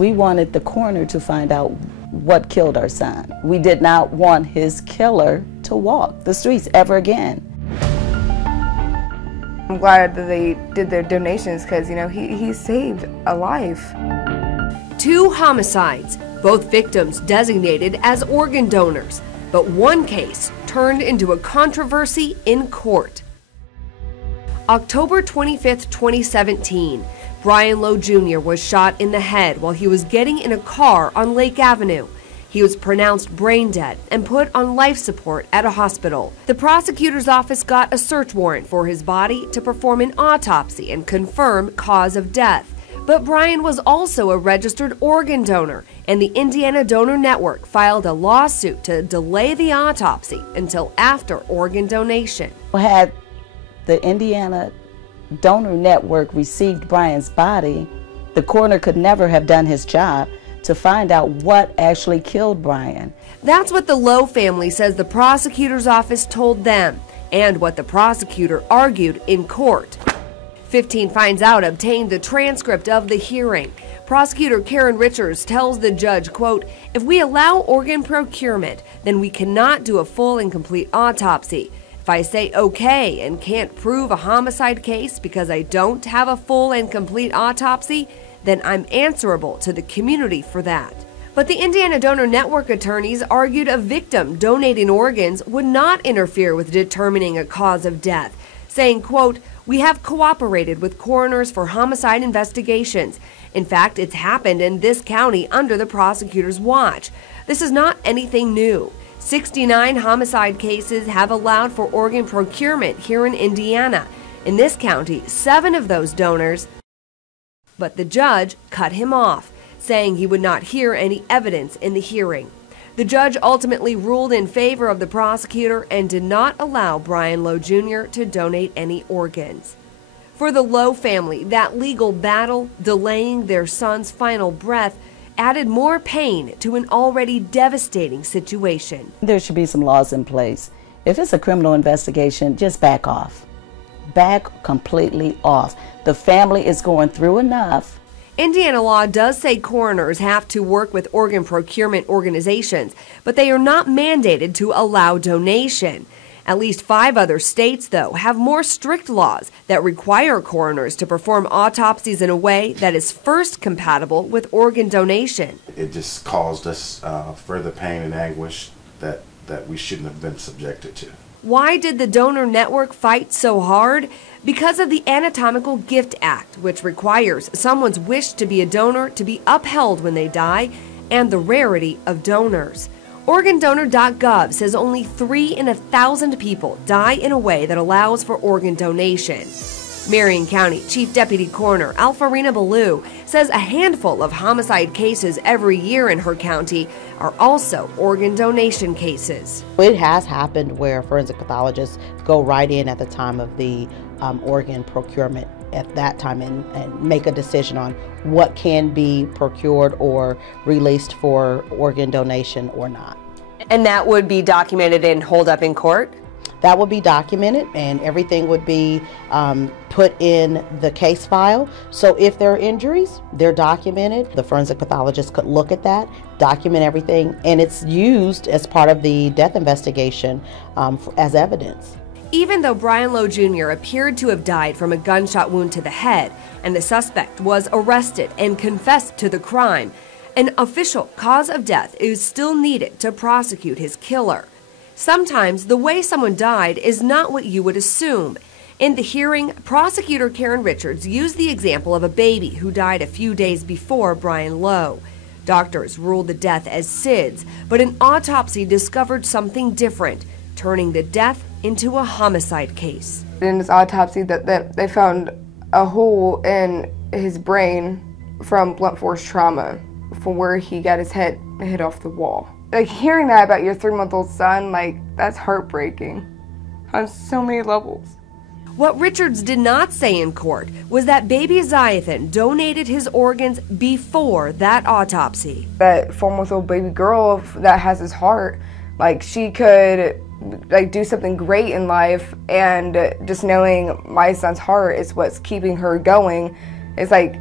we wanted the coroner to find out what killed our son. We did not want his killer to walk the streets ever again. I'm glad that they did their donations because, you know, he saved a life. 2 homicides, both victims designated as organ donors, but one case turned into a controversy in court. October 25, 2017, Brian Lowe Jr. was shot in the head while he was getting in a car on Lake Avenue. He was pronounced brain dead and put on life support at a hospital. The prosecutor's office got a search warrant for his body to perform an autopsy and confirm cause of death. But Brian was also a registered organ donor, and the Indiana Donor Network filed a lawsuit to delay the autopsy until after organ donation. Had the Indiana Donor Network received Brian's body, the coroner could never have done his job to find out what actually killed Brian. That's what the Lowe family says the prosecutor's office told them, and what the prosecutor argued in court. 15 Finds Out obtained the transcript of the hearing. Prosecutor Karen Richards tells the judge, quote, "If we allow organ procurement, then we cannot do a full and complete autopsy. If I say okay and can't prove a homicide case because I don't have a full and complete autopsy, then I'm answerable to the community for that." But the Indiana Donor Network attorneys argued a victim donating organs would not interfere with determining a cause of death, saying, quote, "We have cooperated with coroners for homicide investigations. In fact, it's happened in this county under the prosecutor's watch. This is not anything new. 69 homicide cases have allowed for organ procurement here in Indiana. In this county, 7 of those donors." But the judge cut him off, saying he would not hear any evidence in the hearing. The judge ultimately ruled in favor of the prosecutor and did not allow Brian Lowe Jr. to donate any organs. For the Lowe family, that legal battle, delaying their son's final breath, added more pain to an already devastating situation. There should be some laws in place. If it's a criminal investigation, just back off. Back completely off. The family is going through enough. Indiana law does say coroners have to work with organ procurement organizations, but they are not mandated to allow donation. At least 5 other states, though, have more strict laws that require coroners to perform autopsies in a way that is first compatible with organ donation. It just caused us further pain and anguish that we shouldn't have been subjected to. Why did the Donor Network fight so hard? Because of the Anatomical Gift Act, which requires someone's wish to be a donor to be upheld when they die, and the rarity of donors. OrganDonor.gov says only 3 in 1,000 people die in a way that allows for organ donation. Marion County Chief Deputy Coroner Alfarina Ballou says a handful of homicide cases every year in her county are also organ donation cases. It has happened where forensic pathologists go right in at the time of the organ procurement at that time and make a decision on what can be procured or released for organ donation or not. And that would be documented and hold up in court? That would be documented and everything would be put in the case file. So if there are injuries, they're documented. The forensic pathologist could look at that, document everything, and it's used as part of the death investigation as evidence. Even though Brian Lowe Jr. appeared to have died from a gunshot wound to the head, and the suspect was arrested and confessed to the crime, an official cause of death is still needed to prosecute his killer. Sometimes the way someone died is not what you would assume. In the hearing, prosecutor Karen Richards used the example of a baby who died a few days before Brian Lowe. Doctors ruled the death as SIDS, but an autopsy discovered something different, turning the death into a homicide case. In this autopsy, that they found a hole in his brain from blunt force trauma, from where he got his head hit off the wall. Like, hearing that about your 3-month-old son, like, that's heartbreaking on so many levels. What Richards did not say in court was that baby Ziathan donated his organs before that autopsy. That 4-month-old baby girl that has his heart, like, she could like do something great in life, and just knowing my son's heart is what's keeping her going. It's like,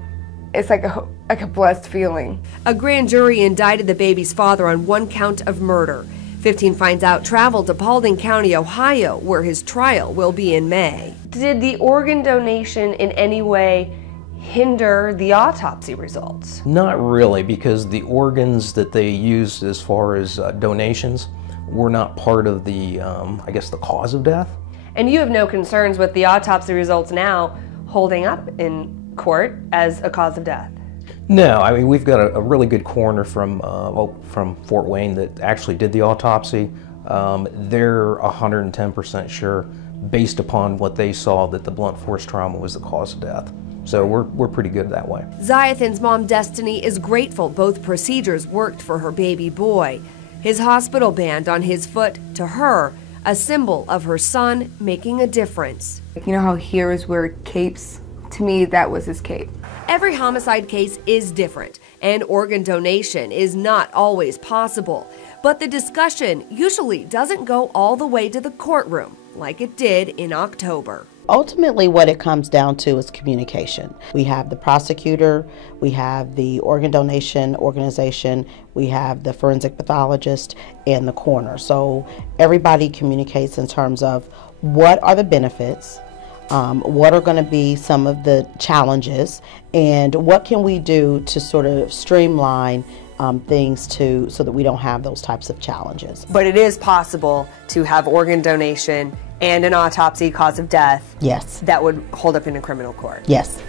it's like a blessed feeling. A grand jury indicted the baby's father on 1 count of murder. 15 Finds Out traveled to Paulding County, Ohio, where his trial will be in May. Did the organ donation in any way hinder the autopsy results? Not really, because the organs that they used as far as donations were not part of the, I guess, the cause of death. And you have no concerns with the autopsy results now holding up in court as a cause of death? No, I mean, we've got a really good coroner from Fort Wayne that actually did the autopsy. They're 110% sure, based upon what they saw, that the blunt force trauma was the cause of death. So we're pretty good that way. Ziathan's mom, Destiny, is grateful both procedures worked for her baby boy. His hospital band on his foot, to her, a symbol of her son making a difference. You know how heroes wear capes? To me, that was his cape. Every homicide case is different, and organ donation is not always possible. But the discussion usually doesn't go all the way to the courtroom, like it did in October. Ultimately, what it comes down to is communication. We have the prosecutor, we have the organ donation organization, we have the forensic pathologist, and the coroner. So everybody communicates in terms of what are the benefits, what are going to be some of the challenges, and what can we do to sort of streamline things so that we don't have those types of challenges. But it is possible to have organ donation and an autopsy cause of death. Yes. That would hold up in a criminal court. Yes.